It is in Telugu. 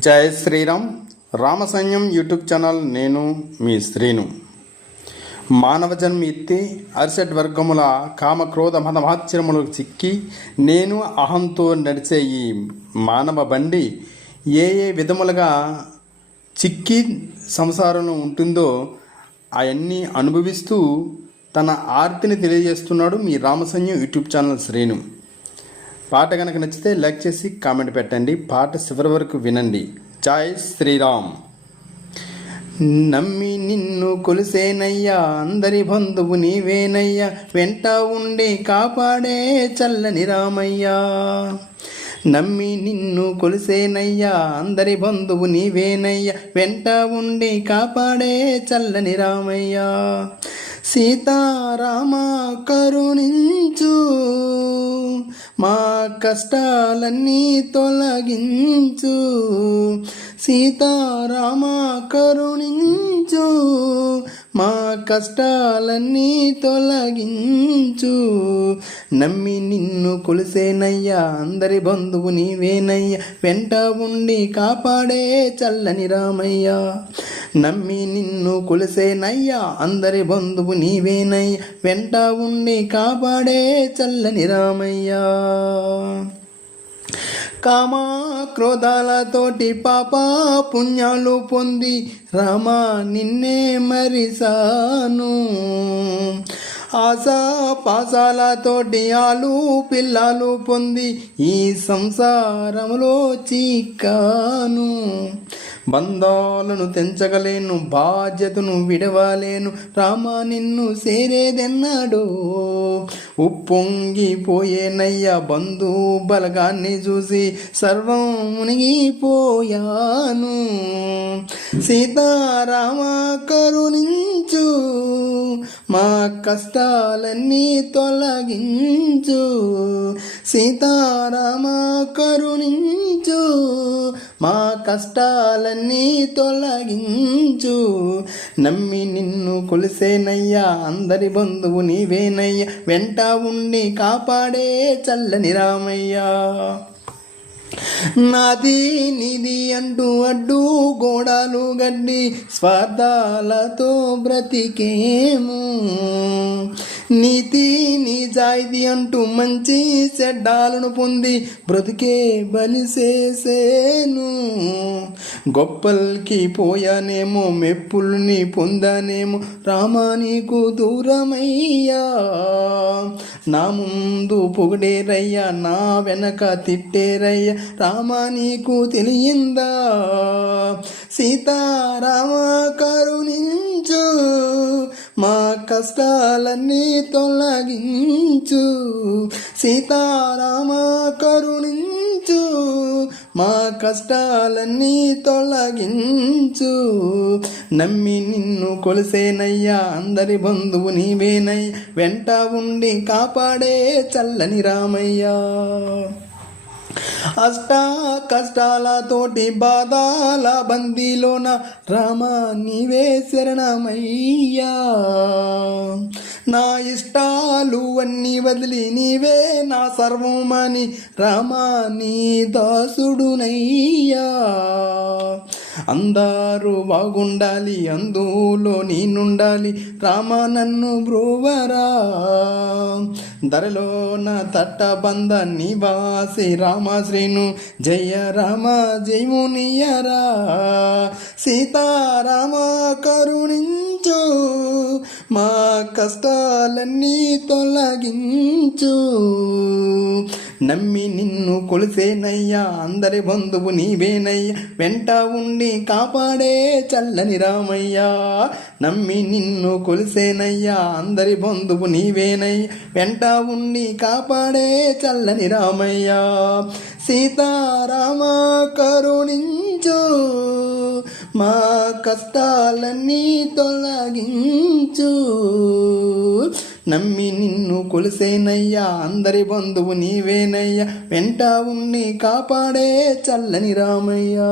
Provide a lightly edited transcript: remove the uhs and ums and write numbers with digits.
జై శ్రీరామ్. రామసైన్యం YouTube channel. నేను మీ శ్రీను. మానవ జన్మ ఎత్తి అరిషడ్ వర్గముల కామ క్రోధ మదమాశ్చర్యములకు చిక్కి నేను అహంతో నడిచే ఈ మానవ బండి ఏ విధములుగా చిక్కి సంసారంలో ఉంటుందో అవన్నీ అనుభవిస్తూ తన ఆర్తిని తెలియజేస్తున్నాడు మీ రామసైన్యం యూట్యూబ్ ఛానల్ శ్రీను. పాట కనుక నచ్చితే లైక్ చేసి కామెంట్ పెట్టండి. పాట చివరి వరకు వినండి. జై శ్రీరామ్. నమ్మి నిన్ను కొలిసేనయ్యా, అందరి బంధువు నీవేనయ్యా, వెంట ఉండి కాపాడే చల్లని రామయ్యా. నమ్మి నిన్ను కొలిసేనయ్యా, అందరి బంధువు నీవేనయ్యా, వెంట ఉండి కాపాడే చల్లని రామయ్యా. సీతారామ కరుణించు, మా కష్టాలన్నీ తొలగించు. సీతారామ కరుణించు, మా కష్టాలన్నీ తొలగించు. నమ్మి నిన్ను కొలిసేనయ్యా, అందరి బంధువు నీవేనయ్యా, వెంట ఉండి కాపాడే చల్లని రామయ్యా. నమ్మి నిన్ను కొలిసేనయ్యా, అందరి బంధువు నీవేనయ్యా, వెంట ఉండి కాపాడే చల్లని రామయ్యా. కామ క్రోధాలతోటి పాప పుణ్యాలు పొంది రామా నిన్నే మరిసాను. ఆశా పాసాలతోటి ఆలు పిల్లలు పొంది ఈ సంసారములో చిక్కాను. బంధాలను తెంచగలేను, బాధ్యతను విడవలేను, రామా నిన్ను సేరేదెన్నాడో. ఉప్పొంగిపోయేనయ్యా, బంధు బలగాన్ని చూసి సర్వం మునిగిపోయాను. సీతారామ కరుణించు, మా కష్టాలన్నీ తొలగించు. సీతారామ కరుణించు, మా కష్టాలన్నీ తొలగించు. నమ్మి నిన్ను కొలిసేనయ్యా, అందరి బంధువు నీవేనయ్యా, వెంట ఉండి కాపాడే చల్లని రామయ్యా. నాది నిధి అంటూ అడ్డు గోడాలు గడ్డి స్వార్థాలతో బ్రతికేము. నీతి నిజాయితీ అంటూ మంచి చెడ్డాలను పొంది బ్రతికే బలిసేసేను. గొప్పల్కి పోయానేమో, మెప్పుల్ని పొందానేమో, రామా నీకు దూరమయ్యా. నా ముందు పొగిడేరయ్యా, నా వెనక తిట్టేరయ్యా, రామా నీకు తెలియందా. సీతారామ కరుణించు, మా కష్టాలన్నీ తొలగించు. సీతారామ కరుణించు, మా కష్టాలన్నీ తొలగించు. నమ్మి నిన్ను కొలిసేనయ్యా, అందరి బంధువు నీవేనయ్యా, వెంట ఉండి కాపాడే చల్లని రామయ్యా. అష్ట కష్టాలతోటి బాధాల బందీలోన రామా నీవే శరణమయ్యా. నా ఇష్టాలు అన్నీ వదిలి నీవే నా సర్వమని రామా నీ దాసుడునయ్యా. అందరూ బాగుండాలి, అందులో నేనుండాలి, రామా నన్ను బ్రోవరా. ధరలోన తట్టబంద నివాసి రామ శ్రీను, జయ రామ జయమునియరా. సీతారామ కరుణించు, మా కష్టాలన్నీ తొలగించు. నమ్మి నిన్ను కొలిసేనయ్యా, అందరి బంధువు నీవేనయ్యా, వెంట ఉండి కాపాడే చల్లని రామయ్యా. నమ్మి నిన్ను కొలిసేనయ్యా, అందరి బంధువు నీవేనయ్యా, వెంట ఉండి కాపాడే చల్లని రామయ్యా. సీతారామ కరుణించు, మా కష్టాలన్నీ తొలగించు. నమ్మి నిన్ను కొలిసేనయ్యా, అందరి బంధువు నీవేనయ్యా, వెంట ఉండి కాపాడే చల్లని రామయ్యా.